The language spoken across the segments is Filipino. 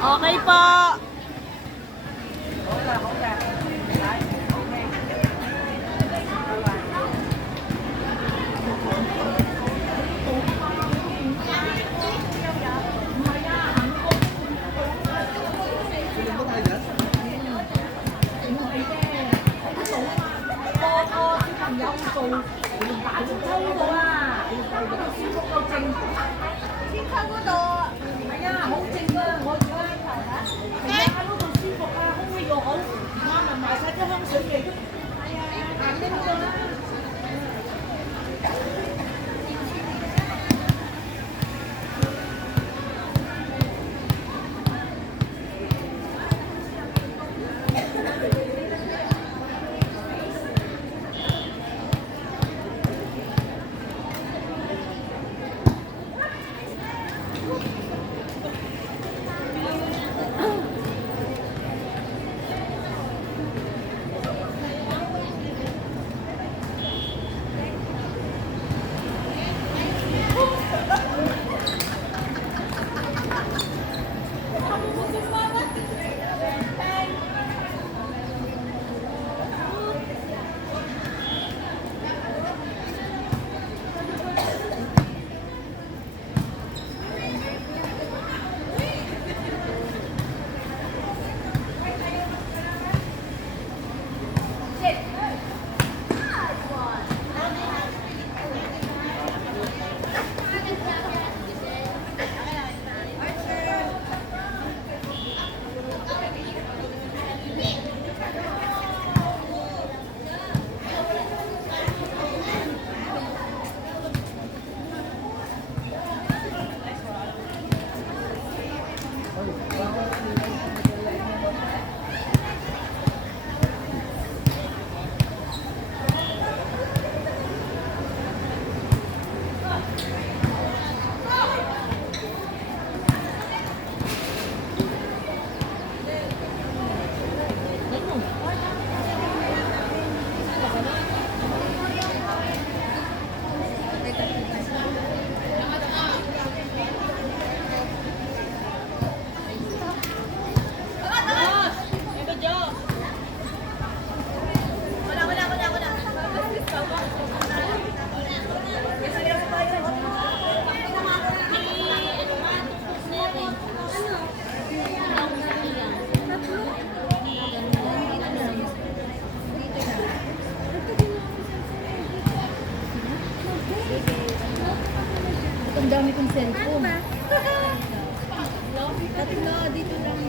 Okay po. Ang dami kong cellphone. Tatlo, dito lang.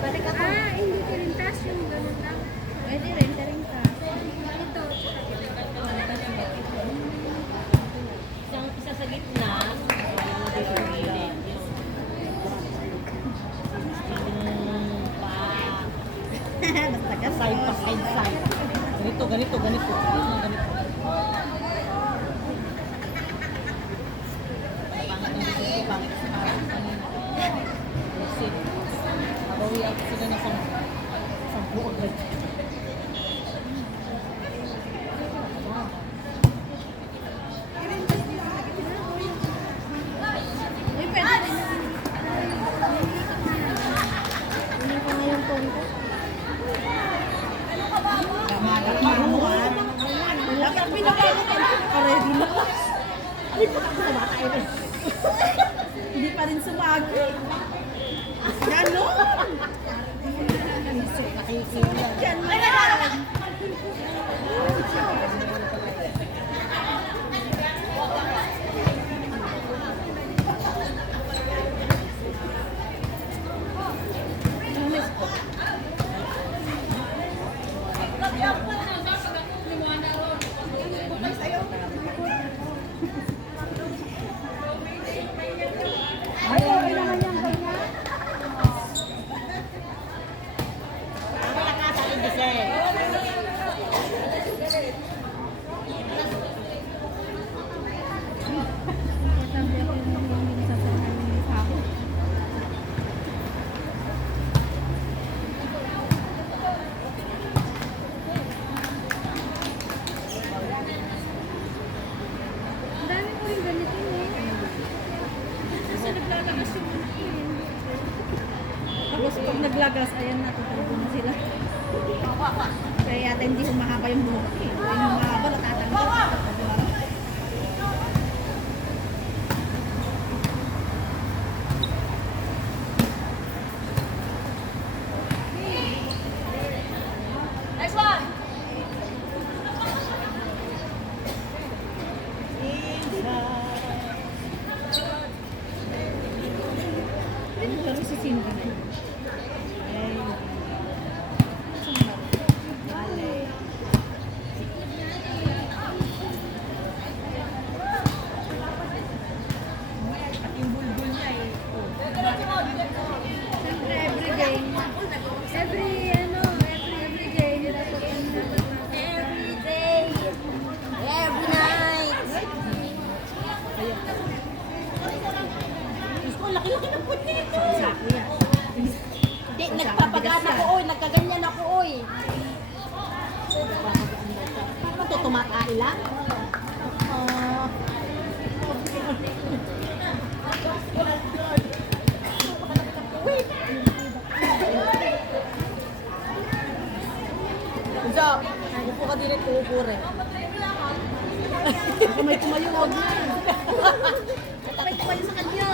Balik ako. Hindi ka rin taas yung ganun lang. Pwede rin, rin ka. Ito. Isa sa gitna. Dito sa gilid. Basta ka. Side pa, side. Ganito. Ganito. Pangit sa parang kanina. Kasi, mabawi ako sila na 10 agad. Uy, pwede rin. Kunin ko na yung phone ko. Kamagat mo ha. Ang laki ang pinakalit. Ready na. Ay, putak ko na bata ito. Hindi pa rin sumagi. Ganon! Ganon! Kasi, Tapos pag naglagas, ayan na, tutubo na sila. Kaya yata hindi humahaba yung buhok eh. Kung humahaba, natatanggal. Pero si Cindy na yun. Ay. Pati yung bulbul niya eh. Siyempre, every game. Every game. Every day. Every night. Diyos ko, laki-laki ng puti nito. Sakto yan. Hindi, nagpapagana ko, oy. Nagkaganyan ako, oy. Paano ito tumatain lang? Job, upo ka din ito, upo rin. Baka may tumayo, huwag na. May tumayo sa kanya.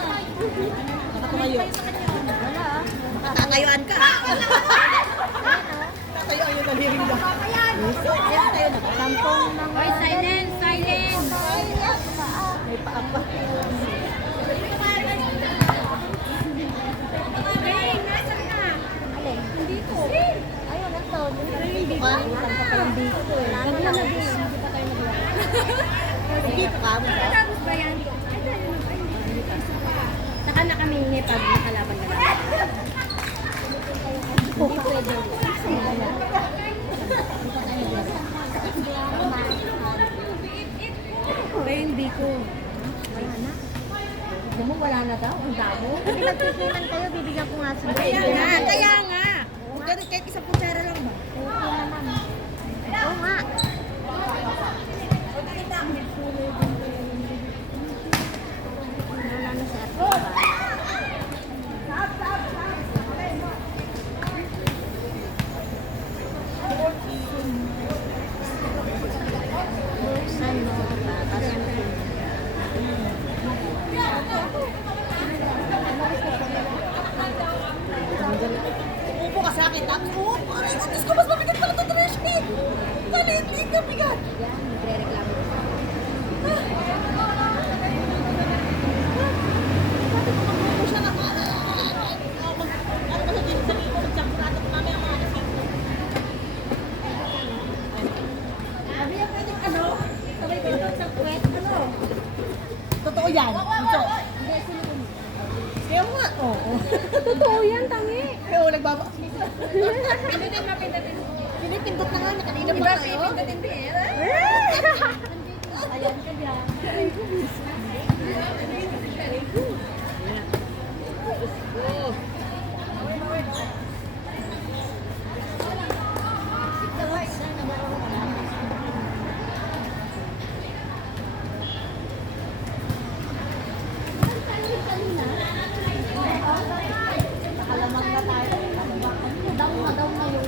Nakatumayo. Wala ah. Tatayuan ka. Tayo ang yung naliring ba? Sampung ng... Hoy, silent! May paapa. Hey, nasan ka? Hindi ko. Ayun, ito. Hindi ko kanin. Saan ka palang dito eh. Huwag na na din. Hindi pa tayo magawa. Dito ka mo. Tapos ba yan? Saka na kami hingi pag nakalaban na lang. Hindi pwede. Kaya hindi ko. Wala na. Alam mo, wala na daw. Ang damo. Pinagtitinan kayo, bibigyan ko nga sila. Kaya nga. Ganun, kahit isang kutsara lang ba? Oo nga. Wala na siya. Buksan mo. Upo ka sa akin, tapos upo. Aray ko, Diyos ko, mas mabigat pala ito, trash bin. Maliit na bigat. Yan, nagre-reklamo. Upo siya na. Ano ba sa dito sa dito? Magsampurado ko namin ang mga asin. Sabi niya pwedeng ano? Sabay ko ito sa kwet. Ano? Totoo yan. Ito. Kaya nga. Oo. Totoo yan, tangi. Kaya nagbaba. Pinipindot na nga. Kanina pa tayo. Ayan ka niya. Nakalamag na tayo. Down na yung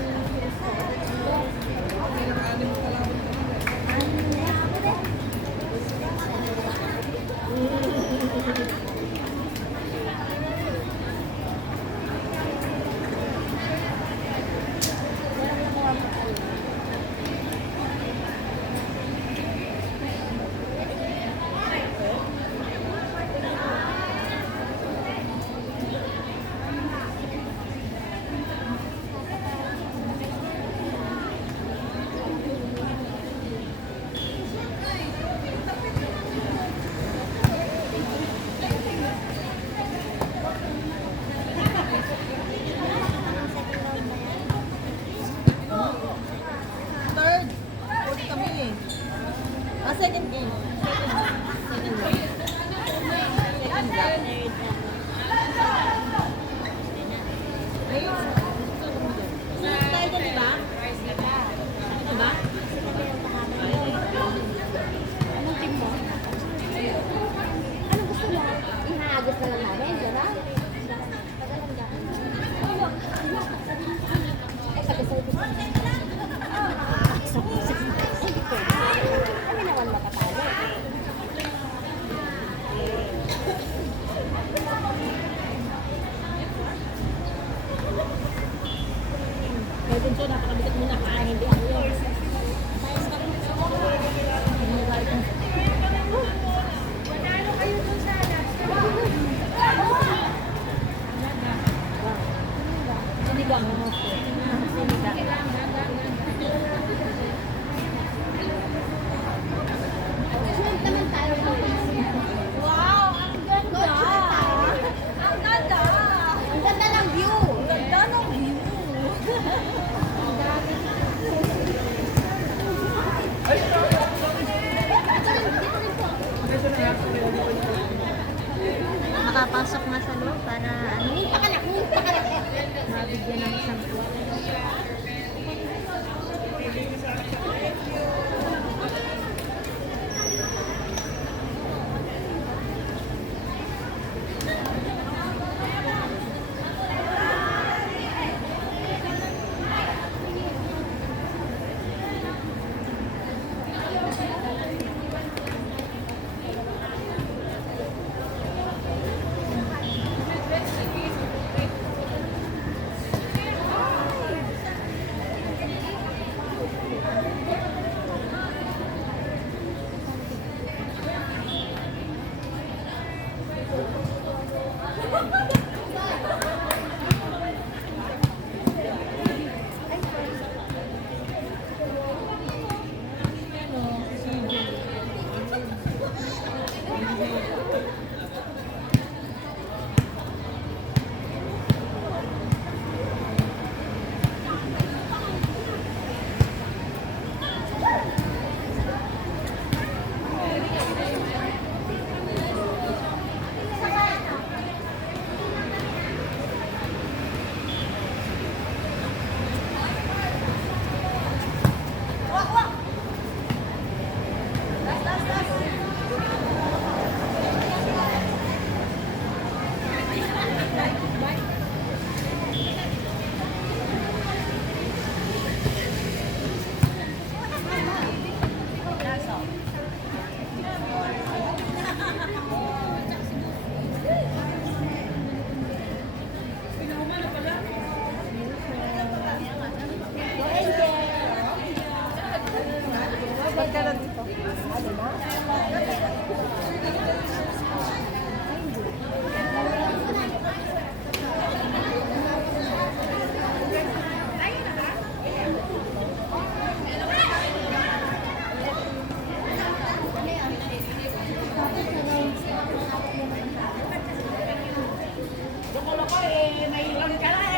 third. Fourth kami eh. Second game. Second game. Second game. Ayun. Tayo dyan, di ba? Di ba? Anong team mo? Anong gusto mo? Ihagos na lang namin, gano'n? Pagalang Kami naman matatalo. Kaya din so, napakabigat mo na kaya, hindi ako yun. Sinigang. Sunod naman tayo. Wow! Ang ganda! Ang ganda! Ang ganda ng view. Ang ganda ng view! Makapasok na sa loob para ano? Mabigyan ng isang tuwa. Loko-loko eh, may ilang ka na